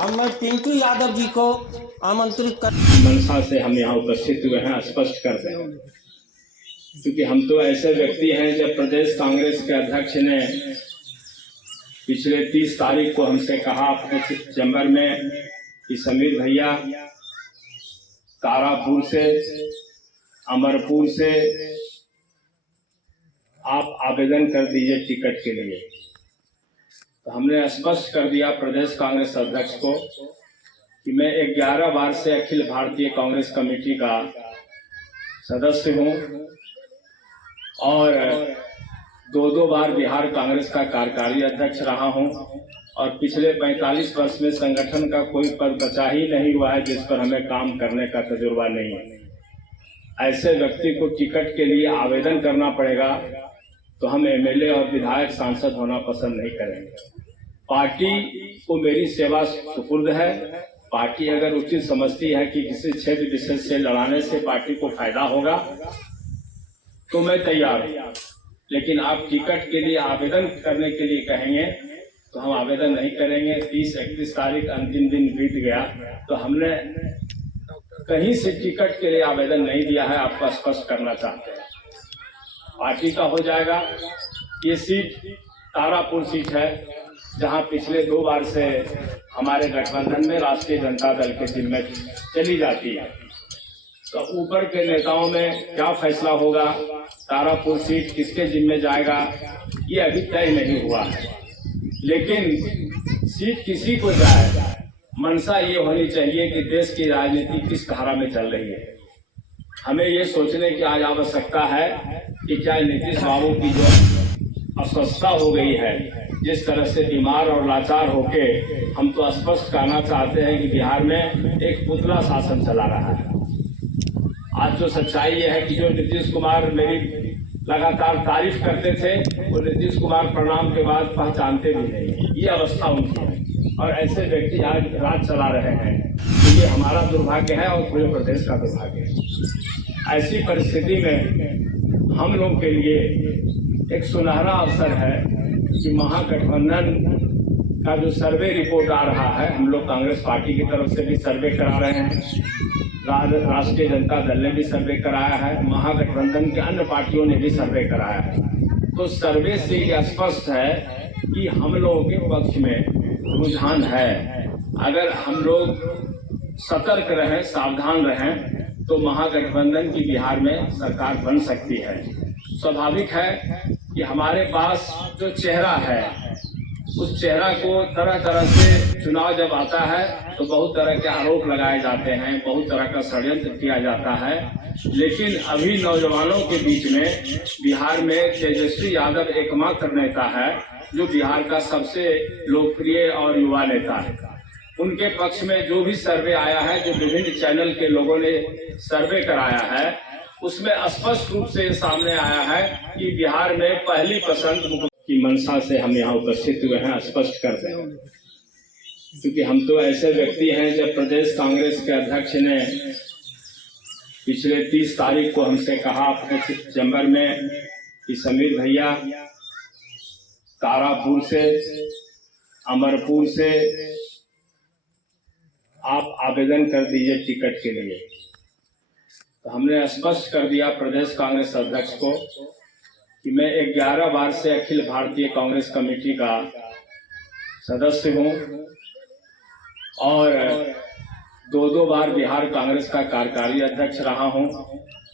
अब मैं पिंटू यादव जी को आमंत्रित कर मंशा से हम यहाँ उपस्थित हुए हैं स्पष्ट कर दें, क्योंकि हम तो ऐसे व्यक्ति हैं जब प्रदेश कांग्रेस के अध्यक्ष ने पिछले 30 तारीख को हमसे कहा अपने चैम्बर में कि समीर भैया तारापुर से अमरपुर से आप आवेदन कर दीजिए टिकट के लिए। तो हमने स्पष्ट कर दिया प्रदेश कांग्रेस अध्यक्ष को कि मैं 11 बार से अखिल भारतीय कांग्रेस कमेटी का सदस्य हूं और 2 बार बिहार कांग्रेस का कार्यकारी अध्यक्ष रहा हूं और पिछले 45 वर्ष में संगठन का कोई पद बचा ही नहीं हुआ है जिस पर हमें काम करने का तजुर्बा नहीं है। ऐसे व्यक्ति को टिकट के लिए आवेदन करना पड़ेगा तो हम एमएलए और विधायक सांसद होना पसंद नहीं करेंगे। पार्टी को मेरी सेवा सुपुर्द है। पार्टी अगर उचित समझती है कि किसी क्षेत्र विशेष से लड़ाने से पार्टी को फायदा होगा तो मैं तैयार हूं, लेकिन आप टिकट के लिए आवेदन करने के लिए कहेंगे तो हम आवेदन नहीं करेंगे। 30-31 तारीख अंतिम दिन बीत गया तो हमने कहीं से टिकट के लिए आवेदन नहीं दिया है, आपको स्पष्ट करना चाहते हैं। पार्टी का हो जाएगा। ये सीट तारापुर सीट है जहां पिछले 2 बार से हमारे गठबंधन में राष्ट्रीय जनता दल के जिम्मे चली जाती है। तो ऊपर के नेताओं में क्या फैसला होगा, तारापुर सीट किसके जिम्मे जाएगा, ये अभी तय नहीं हुआ है। लेकिन सीट किसी को जाए, मंशा ये होनी चाहिए कि देश की राजनीति किस धारा में चल रही है। हमें ये सोचने की आज आवश्यकता है कि क्या नीतीश बाबू की जो अस्वस्थता हो गई है, जिस तरह से बीमार और लाचार होके, हम तो स्पष्ट कहना चाहते हैं कि बिहार में एक पुतला शासन चला रहा है। आज जो सच्चाई ये है कि जो नीतीश कुमार मेरी लगातार तारीफ करते थे वो नीतीश कुमार प्रणाम के बाद पहचानते भी नहीं। ये अवस्था उनकी है और ऐसे व्यक्ति आज राज चला रहे हैं। तो ये हमारा दुर्भाग्य है और पूरे प्रदेश का दुर्भाग्य है। ऐसी परिस्थिति में हम लोग के लिए एक सुनहरा अवसर है कि महागठबंधन का जो सर्वे रिपोर्ट आ रहा है, हम लोग कांग्रेस पार्टी की तरफ से भी सर्वे करा रहे हैं, राष्ट्रीय जनता दल ने भी सर्वे कराया है, महागठबंधन के अन्य पार्टियों ने भी सर्वे कराया है। तो सर्वे से ये स्पष्ट है कि हम लोगों के पक्ष में रुझान है। अगर हम लोग सतर्क रहें, सावधान रहें तो महागठबंधन की बिहार में सरकार बन सकती है। स्वाभाविक है कि हमारे पास जो चेहरा है उस चेहरा को तरह तरह से चुनाव जब आता है तो बहुत तरह के आरोप लगाए जाते हैं, बहुत तरह का षड्यंत्र किया जाता है। लेकिन अभी नौजवानों के बीच में बिहार में तेजस्वी यादव एकमात्र नेता है जो बिहार का सबसे लोकप्रिय और युवा नेता है। उनके पक्ष में जो भी सर्वे आया है, जो विभिन्न चैनल के लोगों ने सर्वे कराया है, उसमें स्पष्ट रूप से सामने आया है कि बिहार में पहली पसंद की मंशा से हम यहाँ उपस्थित हुए हैं स्पष्ट कर दें, क्योंकि हम तो ऐसे व्यक्ति हैं जब प्रदेश कांग्रेस के अध्यक्ष ने पिछले 30 तारीख को हमसे कहा अपने चैम्बर में कि समीर भैया तारापुर से अमरपुर से आप आवेदन कर दीजिए टिकट के लिए। तो हमने स्पष्ट कर दिया प्रदेश कांग्रेस अध्यक्ष को कि मैं 11 बार से अखिल भारतीय कांग्रेस कमेटी का सदस्य हूं और 2 बार बिहार कांग्रेस का कार्यकारी अध्यक्ष रहा हूं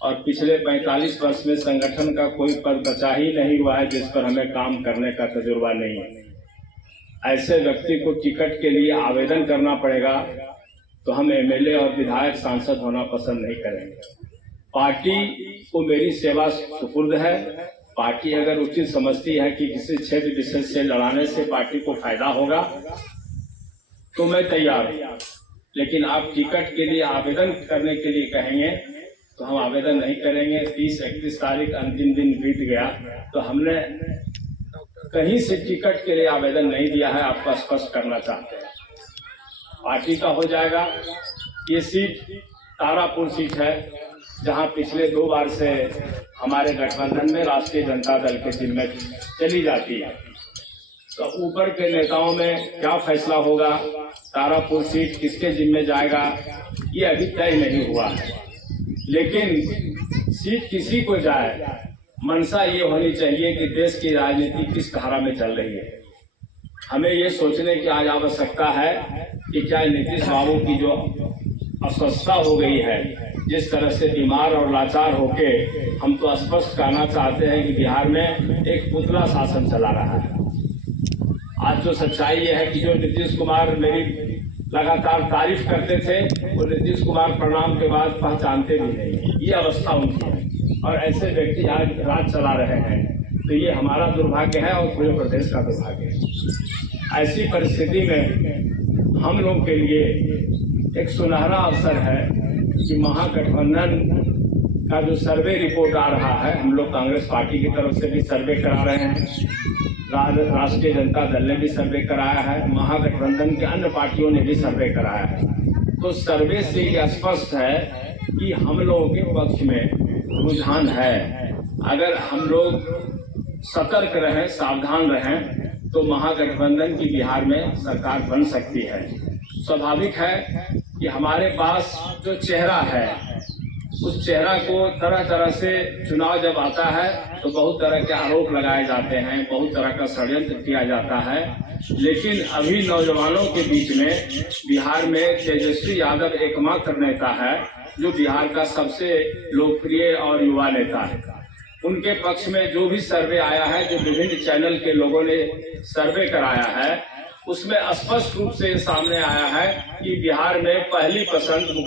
और पिछले 45 वर्ष में संगठन का कोई पद बचा ही नहीं हुआ है जिस पर हमें काम करने का तजुर्बा नहीं है। ऐसे व्यक्ति को टिकट के लिए आवेदन करना पड़ेगा तो हम एमएलए और विधायक सांसद होना पसंद नहीं करेंगे। पार्टी को मेरी सेवा सुपुर्द है। पार्टी अगर उचित समझती है कि किसी क्षेत्र विशेष से लड़ाने से पार्टी को फायदा होगा तो मैं तैयार हूं, लेकिन आप टिकट के लिए आवेदन करने के लिए कहेंगे तो हम आवेदन नहीं करेंगे। 30-31 तारीख अंतिम दिन बीत गया तो हमने कहीं से टिकट के लिए आवेदन नहीं दिया है, आपको स्पष्ट करना चाहते हैं। पार्टी का हो जाएगा। ये सीट तारापुर सीट है जहां पिछले 2 बार से हमारे गठबंधन में राष्ट्रीय जनता दल के जिम्मे चली जाती है। तो ऊपर के नेताओं में क्या फैसला होगा, तारापुर सीट किसके जिम्मे जाएगा, ये अभी तय नहीं हुआ है। लेकिन सीट किसी को जाए, मंशा ये होनी चाहिए कि देश की राजनीति किस धारा में चल रही है। हमें ये सोचने की आज आवश्यकता है कि क्या नीतीश बाबू की जो अस्वस्थता हो गई है, जिस तरह से बीमार और लाचार होके, हम तो स्पष्ट कहना चाहते हैं कि बिहार में एक पुतला शासन चला रहा है। आज तो सच्चाई ये है कि जो नीतीश कुमार मेरी लगातार तारीफ करते थे, वो नीतीश कुमार प्रणाम के बाद पहचानते भी नहीं। ये अवस्था उनकी है और ऐसे व्यक्ति आज राज चला रहे हैं, तो ये हमारा दुर्भाग्य है और पूरे प्रदेश का दुर्भाग्य है। ऐसी परिस्थिति में हम लोग के लिए एक सुनहरा अवसर है कि महागठबंधन का जो सर्वे रिपोर्ट आ रहा है, हम लोग कांग्रेस पार्टी की तरफ से भी सर्वे करा रहे हैं, राष्ट्रीय जनता दल ने भी सर्वे कराया है, महागठबंधन के अन्य पार्टियों ने भी सर्वे कराया है। तो सर्वे से ये स्पष्ट है कि हम लोगों के पक्ष में रुझान है। अगर हम लोग सतर्क रहें, सावधान रहें, तो महागठबंधन की बिहार में सरकार बन सकती है। स्वाभाविक है कि हमारे पास जो चेहरा है, उस चेहरा को तरह तरह से चुनाव जब आता है तो बहुत तरह के आरोप लगाए जाते हैं, बहुत तरह का षड्यंत्र किया जाता है। लेकिन अभी नौजवानों के बीच में बिहार में तेजस्वी यादव एकमात्र नेता है जो बिहार का सबसे लोकप्रिय और युवा नेता है। उनके पक्ष में जो भी सर्वे आया है, जो विभिन्न चैनल के लोगों ने सर्वे कराया है, उसमें स्पष्ट रूप से सामने आया है कि बिहार में पहली पसंद